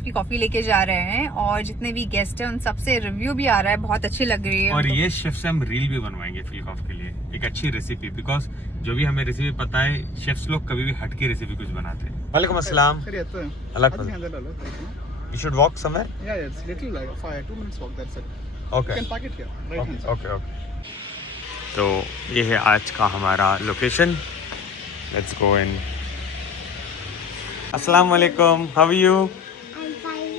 की कॉफी लेके जा रहे हैं और जितने भी गेस्ट हैं उन सबसे रिव्यू भी आ रहा है, बहुत अच्छी लग रही है। और ये शेफ से हम रील भी बनवाएंगे फिल कॉफ के लिए, एक अच्छी रेसिपी, बिकॉज जो भी हमें रेसिपी पता है शेफ्स लोग कभी भी हटके रेसिपी कुछ बनाते हैं। वालेकुम अस्सलाम। You should walk somewhere? Yeah, it's little like 2 minutes walk, that's it. Okay. You can park it here, right hand side. Okay. तो ये है आज का हमारा लोकेशन। Let's go in. अस्सलाम वालेकुम, how are you? I'm fine.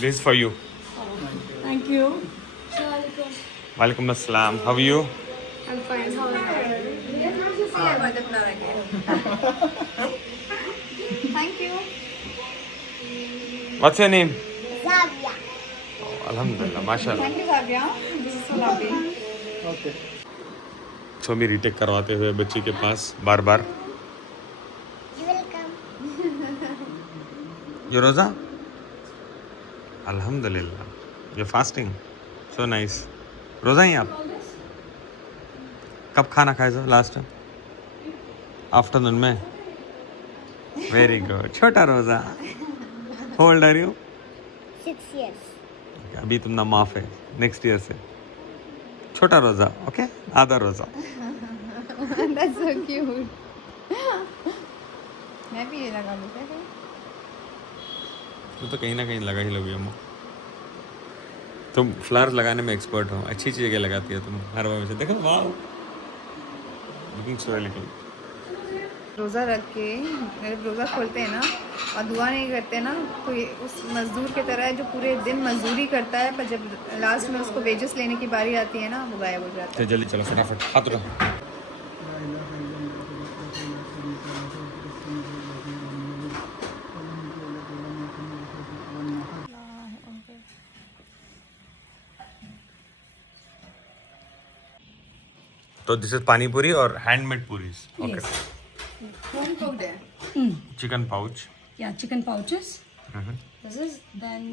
This is for you. Thank you. वालेकुम अस्सलाम, how are you? I'm fine. How are you? Thank you. What's your name? Zavia. अल्हम्दुलिल्लाह, माशाल्लाह। Thank you Kavya, this is so lovely. Okay. So भी retake करवाते हुए बच्ची के पास बार बार। You're welcome. ये रोज़ा? अल्हम्दुलिल्लाह, ये फास्टिंग, सो नाइस। रोज़ा ही आप? कब खाना खाए थे लास्ट टाइम? आफ्टरनून में? वेरी गुड, छोटा रोज़ा। How old are you? 6 years. अभी तुम ना माफ है, नेक्स्ट ईयर से छोटा रोज़ा, ओके? आधा रोज़ा। That's so cute. मैं भी ये लगा लूँ क्या? तू तो कहीं ना कहीं लगा ही लोगी अम्मा। तुम फ्लावर्स लगाने में एक्सपर्ट हो, अच्छी चीज़ें लगाती है तुम हर बार से। देखो वाह, लुकिंग सो एलिगेंट। रोज़ा रख के जब रोज़ा खोलते हैं ना और दुआ नहीं करते ना, तो ये उस मज़दूर की तरह है जो पूरे दिन मजदूरी करता है, पर जब लास्ट में उसको वेजेस लेने की बारी आती है ना, वो गायब हो जाता है। जल्दी चलो, फटाफट हाथ उठाओ। तो दिस इज पानी पूरी और हैंडमेड पूरी। ओके। होम कुक्ड है। Chicken pouch. Yeah, chicken pouches. This is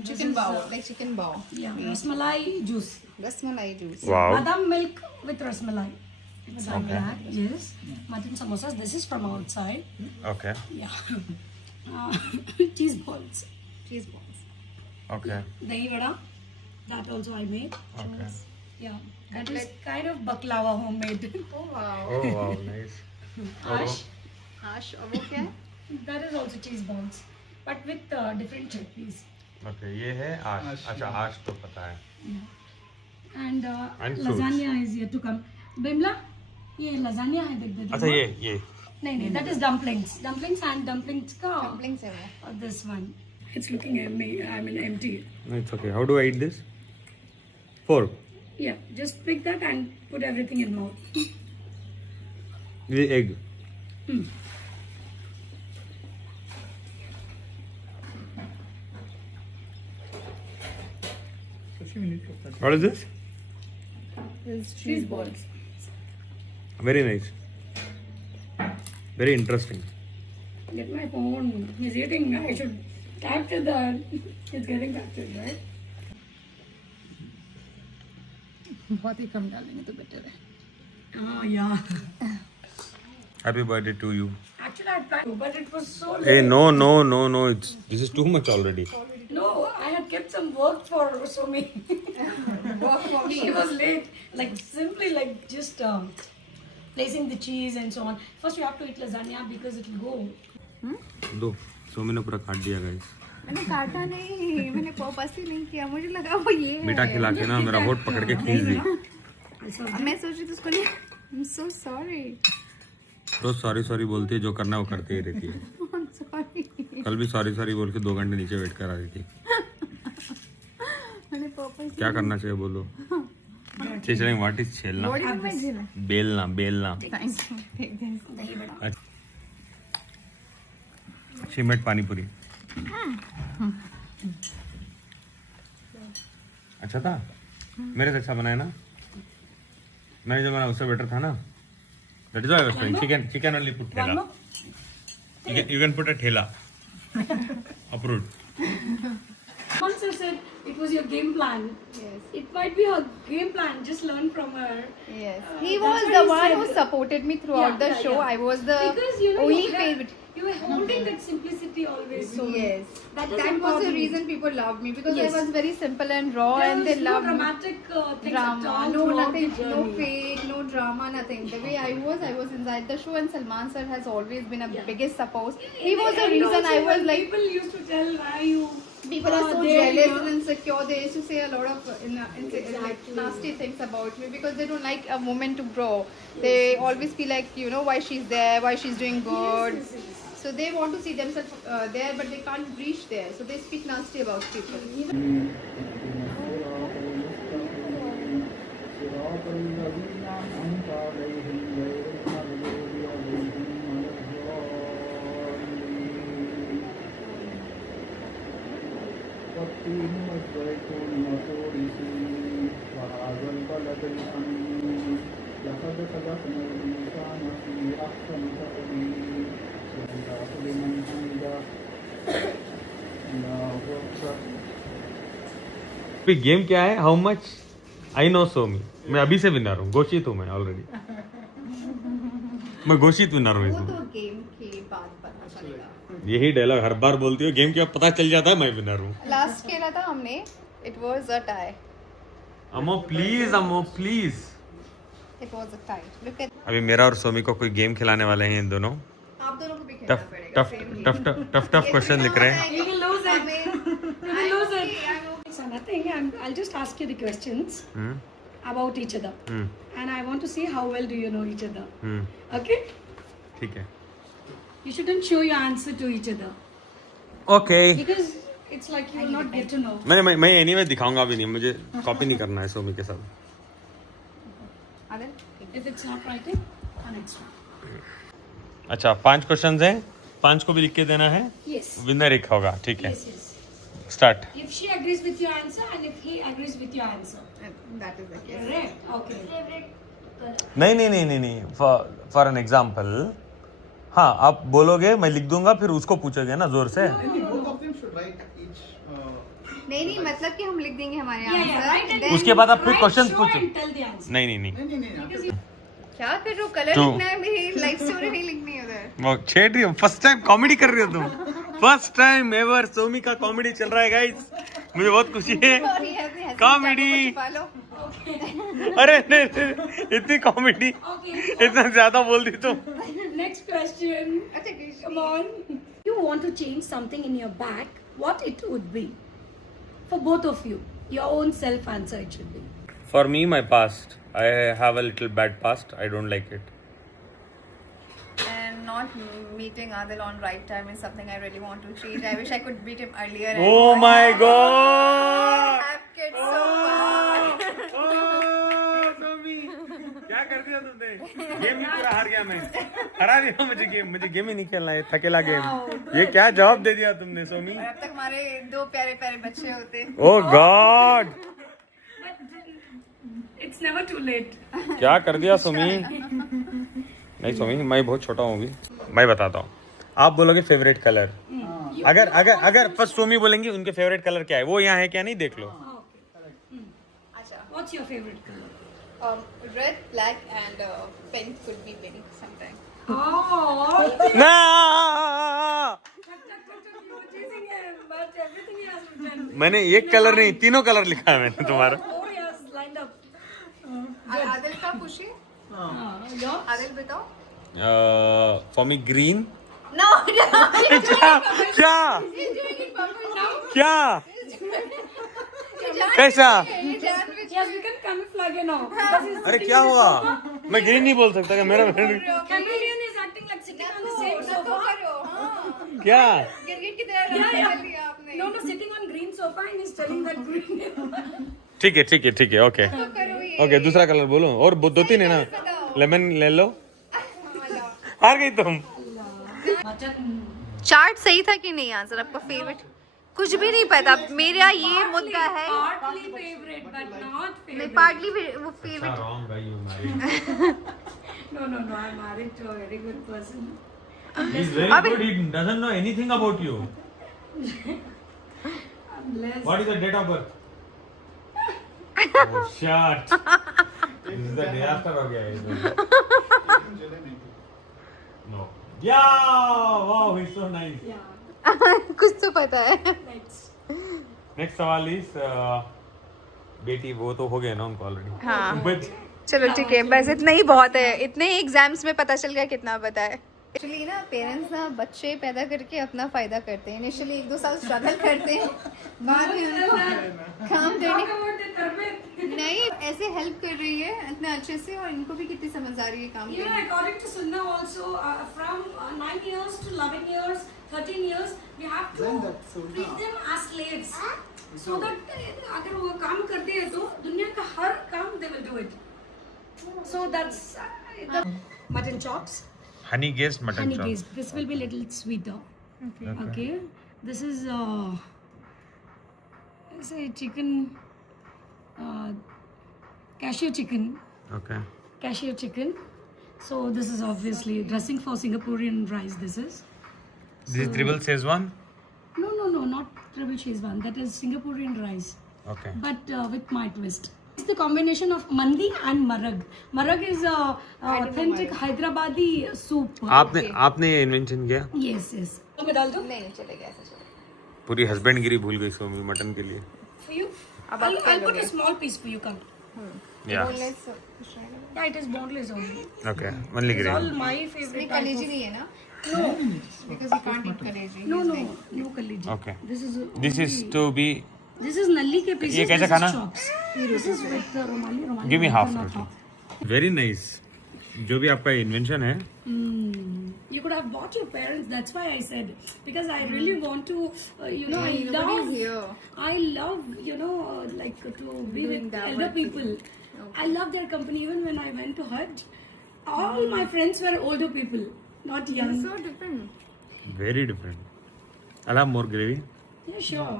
chicken बाव, लाइक चिकन बाव। rasmalai juice. Rasmalai juice. Wow. Badam milk with rasmalai. It's like that. Yes. Mutton samosas. This is from outside. Okay Yeah. Cheese balls. चीज balls. Okay Dahi vada. That also I made. Okay. Yeah. That is kind of baklava homemade. Oh wow. Oh wow, nice. Ash. आश, और वो क्या है? That is also cheese balls, but with different chutneys. Okay, ये है आश। अच्छा, आश तो पता है। And And fruits. lasagna is yet to come. Bimla, ये lasagna है देख दे। अच्छा, ये नहीं, that is dumplings. Dumplings and dumplings का. डम्पलिंग्स है वो। This one. It's looking empty. It's okay. How do I eat this? Fork. Yeah, just pick that and put everything in mouth. ये egg. What is this? Cheese balls. Very nice. Very interesting. Get my phone. He's eating. I should capture that. It's getting captured, right? बहुत ही कम डालेंगे तो better है। Oh yeah. Happy birthday to you. Actually, I planned, to, but it was so late. Hey, no. This is too much already. No, I had kept some work for Sumi. He was late. Like simply like just placing the cheese and so on. First you have to eat lasagna because it will go. दो। सोमी ने पूरा काट दिया guys. मैंने काटा नहीं, मैंने purpose ही नहीं किया, मुझे लगा वो ये है। मीठा खिला के ना मेरा होठ पकड़ के खींच दी। मैं सोच रही थी उसको नहीं। I'm so sorry. Rose sorry बोलती है, जो करना है वो करती ही रहती है। I'm sorry. कल भी सॉरी बोल के 2 घंटे नीचे वेट करा रही थी। मैंने पर्पस क्या करना चाहिए बोलो? चलेंगे। What is छेलना? बॉडी में मैं झेला। बेलना। Thank you. Take this. She made पानी पूरी। अच्छा था? मेरे से अच्छा बनाया ना? मैंने जो बनाया उससे बेटर था ना? That is why I was saying chicken only put ठेला. You can put a ठेला. Approved. Once I said it was your game plan. Yes. It might be her game plan. Just learn from her. Yes. He that's was what the he one said. who supported me throughout Yeah, the yeah, show. yeah. I was the Because you know only you favorite. were holding that simplicity always. So Yes, that, is that was the important. reason people loved me, because Yes. I was very simple and raw, There and was they no loved me. dramatic things Drama, at all no throughout nothing, the no journey. fake, no drama, nothing. The way I was inside the show, and Salman sir has always been a biggest support. He In was the end reason also I was when like, people used to tell why you people are so there you jealous are. and insecure. They used to say a lot of like nasty things about me, because they don't like a woman to grow. They always feel like, you know, why she's there, why she's doing good. Yes, yes, yes. So they want to see themselves there, but they can't reach there. So they speak nasty about people. Game क्या है? How much I know Somi. मैं अभी से winner हूँ, घोषित हूँ मैं already. मैं घोषित विनर हूँ वो इसमें. तो गेम के बाद पता चलेगा. यही डायलॉग हर बार बोलती हो, गेम के बाद पता चल जाता है मैं विनर हूँ. लास्ट खेला था हमने, it was a tie. Amo please, Amo please. It was a tie. Look at. अभी मेरा और सोमी को कोई गेम खिलाने वाले हैं इन दोनों. आप दोनों को भी खेलना टफ पड़ेगा. Tough tough tough tough question लिख रहे हैं. You will lose it. You will lose it. it. So nothing. I'll just ask you the questions hmm, about each other, hmm, and I want to see how well do you know each other. Hmm. Okay? ठीक है. You shouldn't show your answer to each other okay. because it's like you will not get to know. मैं anyway दिखाऊंगा भी नहीं, मुझे copy नहीं करना है सोमी के साथ. आदर. If it's not writing, next one. अच्छा 5 क्वेश्चंस हैं, 5 को भी लिख के देना है. Yes. विनर एक होगा. ठीक है, Yes, yes. Start. If she agrees with your answer and if he agrees with your answer. That is the case. Correct. Okay. नहीं. फॉर एन एग्जाम्पल, हाँ आप बोलोगे, मैं लिख दूंगा, फिर उसको पूछोगे ना जोर से. Maybe both of them should write each. नहीं मतलब कि हम लिख देंगे हमारे Yeah, yeah. Right. Answer. And उसके बाद आप फिर write, क्वेश्चन show पूछो. and tell the answer. नहीं. नहीं. क्या कर रहे हो? Colour Two. लिखना है, मेरी लाइफ स्टोरी नहीं लिखनी है उधर. वो छेड़ रही हो. फर्स्ट टाइम कॉमेडी कर रही हो तुम. फर्स्ट टाइम एवर सोमी का कॉमेडी चल रहा है गाइस. मुझे बहुत खुशी है. Sorry, ऐसे हंसी Comedy. को छुपा लो. अरे नहीं, इतनी कॉमेडी, Okay. इतना ज्यादा बोल दी तुम. Next question. अच्छा Krishna. Come on. You want to change something in your back, what it would be? For both of you. Your own self answer it should be. For me, my past. I have a little bad past. I don't like it. And not meeting Adil on right time is something I really want to change. I wish I could meet him earlier. and Oh my God! have kids so fast. क्या कर दिया तुमने? Game ही पूरा हार गया मैं. हरा दिया मुझे गेम ही नहीं खेलना है. थकेला गेम. ये क्या जवाब दे दिया तुमने सोमी? और अब तक हमारे 2 प्यारे प्यारे बच्चे होते. Oh God! It's never too late. क्या कर दिया सोमी? नहीं सोमी, मैं बहुत छोटा हूँ अभी. मैं बताता हूँ. आप बोलोगे फेवरेट कलर. अगर फर्स्ट सोमी बोलेंगी उनके फेवरेट कलर क्या है, वो यहाँ है क्या नहीं, देख लो. अच्छा. What's your favorite color? Red, black and pink could be pink sometime. Oh, ना. you were chasing him, but everything he has written. मैंने एक कलर नहीं, तीनों कलर लिखा है मैंने तुम्हारा. 4 years lined up. आदिल का पूछिए. Yours? आदिल बताओ. For me green. No. क्या कैसा? He has become camouflage now. Because he's अरे sitting क्या in the हुआ? sofa. मैं ग्रीन नहीं बोल सकता क्या? मेरा Chameleon is acting like sitting on the same sofa. क्या? गिरगिट की तरह Yeah, रंग yeah. कर लिया आपने. No, sitting on green sofa and he's telling that green. ठीक है ओके करो ये. ओके. दूसरा कलर बोलो. और 2-3 है ना. लेमन ले लो. हार गई तुम. चार्ट सही था कि नहीं? आंसर आपका फेवरेट कुछ भी नहीं पता. मेरा ये मुद्दा है. Partly favorite, but not favorite. मैं पार्टली वो favourite. No, I'm married to a very good person. He's very good. He doesn't know anything about you. Unless What is the date of birth? Oh shit. This is the day after हो गया ये. No. Yeah, wow, he's so nice. कुछ तो पता है. Next सवाल is बेटी वो तो हो गया ना उनको ऑलरेडी. हाँ. But चलो ठीक है, बस इतना ही बहुत है. इतने ही एग्जाम्स में पता चल गया कितना पता है. एक्चुअली ना पेरेंट्स ना बच्चे पैदा करके अपना फायदा करते हैं. इनिशियली 1-2 साल स्ट्रगल करते हैं, बाद में उनको काम करने नहीं ऐसे हेल्प कर रही है इतने अच्छे से, और इनको भी कितनी समझदारी है काम Even करने. according to Sunnah also, from 9 years to 11 years, 13 years, we have to Then that's Sunnah. treat them as slaves. So that अगर वो काम करते हैं तो दुनिया का हर काम they will do it. So that's the mutton chops. honey glazed mutton Honey chop. glazed. This will be little sweeter. Okay. This is say chicken, cashew chicken. Okay. Cashew chicken. So this is obviously dressing for Singaporean rice. This is. This is triple Szechuan. No, not triple Szechuan. That is Singaporean rice, Okay. but with my twist. It's the combination of mandi and marag. Marag is a authentic Hyderabadi soup. आपने ये invention किया? Yes, yes. मैं डाल दूँ? नहीं चलेगा ऐसा. चलो पूरी हस्बैंड गिरी भूल गई सोमी मटन के लिए. For you? अब आप I'll put a small piece for you. Come. Yeah. boneless Yeah, it is boneless only. Okay. only It's all green. my इसमें favorite. कलेजी type नहीं है ना? of- No, Because you can't eat कलेजी. no kaleji. Okay. This is. This is only- to be. This is nalli ke pieces. ये कैसे this खाना? is chops. This is with Romali. Give me half. not half. Very nice. जो भी आपका invention है. You could have bought your parents. That's why I said, because I really want to, Nobody's here. I love, like to be Doing with that elder with people. I love their company. Even when I went to Hajj, all my friends were older people, not young. So different. Very different. I'll have more gravy. Yeah, sure.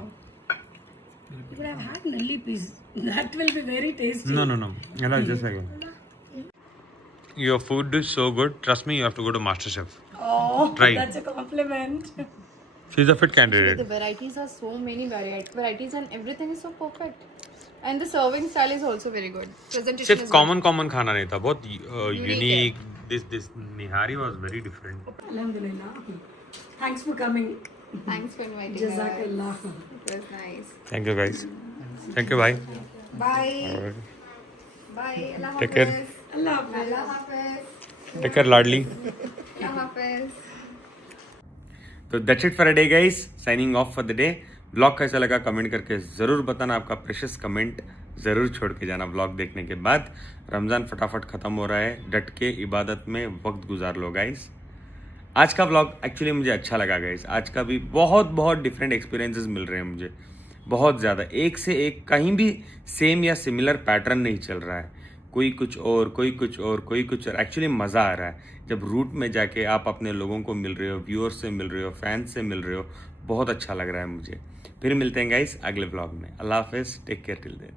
You could have had nalli piece. That will be very tasty. No. I'll have just like that. Your food is so good. Trust me, you have to go to MasterChef. Oh, Try. that's a compliment. She's a fit The candidate. varieties are so many varieties and everything is so perfect. And the serving style is also very good. Presentation सिर्फ is common खाना नहीं था, बहुत Unique unique. This nihari was very different. Alhamdulillah. Thanks for coming. good. Thanks for inviting us. Jazakallah. It was nice. Thank you guys. Thank you, bye. Bye. Bye. Allah Take care. Hafiz. Allah Hafiz. Allah Hafiz. Take care, Ladli. Allah Hafiz. तो that's it for a day guys. Signing off for the day. Blog कैसा लगा comment करके ज़रूर बताना. आपका precious comment ज़रूर छोड़ के जाना ब्लॉग देखने के बाद. रमज़ान फटाफट ख़त्म हो रहा है. डट के इबादत में वक्त गुजार लो गाइस. आज का व्लॉग एक्चुअली मुझे अच्छा लगा गाइस. आज का भी बहुत डिफरेंट एक्सपीरियंसेस मिल रहे हैं मुझे, बहुत ज़्यादा. एक से एक कहीं भी सेम या सिमिलर पैटर्न नहीं चल रहा है. कोई कुछ और, कोई कुछ और, कोई कुछ और. एक्चुअली मज़ा आ रहा है जब रूट में जाके आप अपने लोगों को मिल रहे हो, व्यूअर्स से मिल रहे हो, फैंस से मिल रहे हो. बहुत अच्छा लग रहा है मुझे. फिर मिलते हैं गाइस अगले व्लॉग में. अल्लाह हाफिज़. Take care till then.